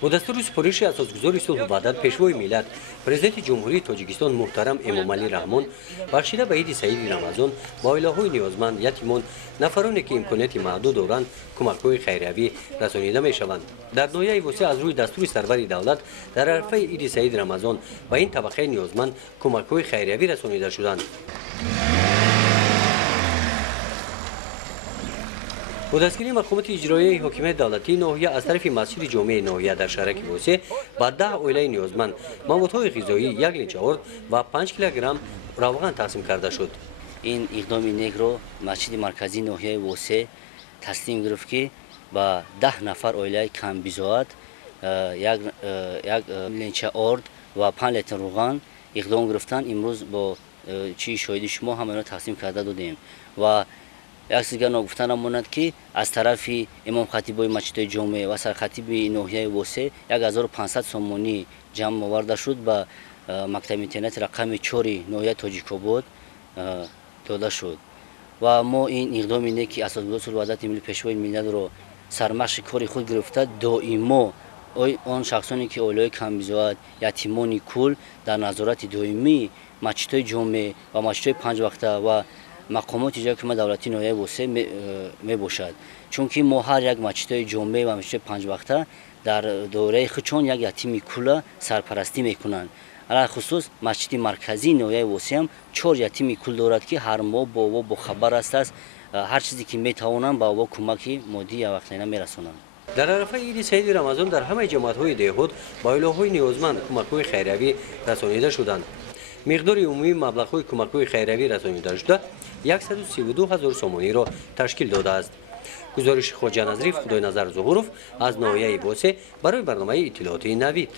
با دستور سپارش اساسگزار صلح و وحدت پیشوای ملت پرزیدنت جمهوری تاجیکستان محترم امامعلی رحمان بخشیده به عید سعید رمضان با عائله‌های نیازمند یتیمان نفرانی که امکانات محدود دارند کمک‌های خیریوی رسانیده می‌شوند. در ناحیه وسیع از روی دستور سرور دولت در عرفه عید سعید رمضان به این طبقه نیازمند کمک‌های خیریوی رسانیده شدند. با دستگیری مقامات اجرایی حکومت دولتی ناحیه از طرف مسجد جامع ناحیه در شهر وسیع با 10 عائله نیازمند موادهای غذایی، 1 لیتر آرد و 5 کیلوگرم روغن تقسیم کرده شد. این اقدام نیک رو مسجد مرکزی ناحیه وسیع تصمیم گرفت که با 10 نفر عائله کم بزاعت 1 لیتر آرد و 5 لیتر روغن اقدام گرفتن. امروز با چی شاهد شما همه را تقسیم کرده دادیم و یک چیز نگفتن ماند که از طرف امام خطیبای مسجد جامع و سرخطیب ناحیه وسیع 1500 سومانی جمع آورده شد به مکتب اینترنت رقم 4 ناحیه تاجیک‌آباد داده شد و ما این اقدام اینه که اساسگزار صلح و وحدت ملی پیشوای ملت رو سرمشق کار خود گرفته دائما آن شخصانی که عائله کم بزاعت یتیمان کل در نظارت دائمی مسجدهای جامع و مسجدهای 5 وقته و مقامات اجرایی حکومت دولتی ناحیه وسیع می باشد، چون که ما هر یک مسجد جامع و مسجد 5 وقته در دوره خودشان یک یتیم کل سرپرستی میکنند. علاوه خصوص مسجد مرکزی ناحیه وسیع هم 4 یتیم کل دارد که هر ماه با خبر است هر چیزی که میتوانند با او کمک مادی یا وقتینه میرسونند. در عرفه عید سعید رمضان در همه جماعت‌های دهات با عائله‌های نیازمند کمک‌های خیریوی رسانیده شدند. مقدار عمومی مبلغ‌های کمک‌های خیریوی رسانیده شده 132,000 سومانی را تشکیل داده است. گزارش خواجه نظری خدای نظر ظهورов از ناحیه وسیع برای برنامه اطلاعاتی نوید.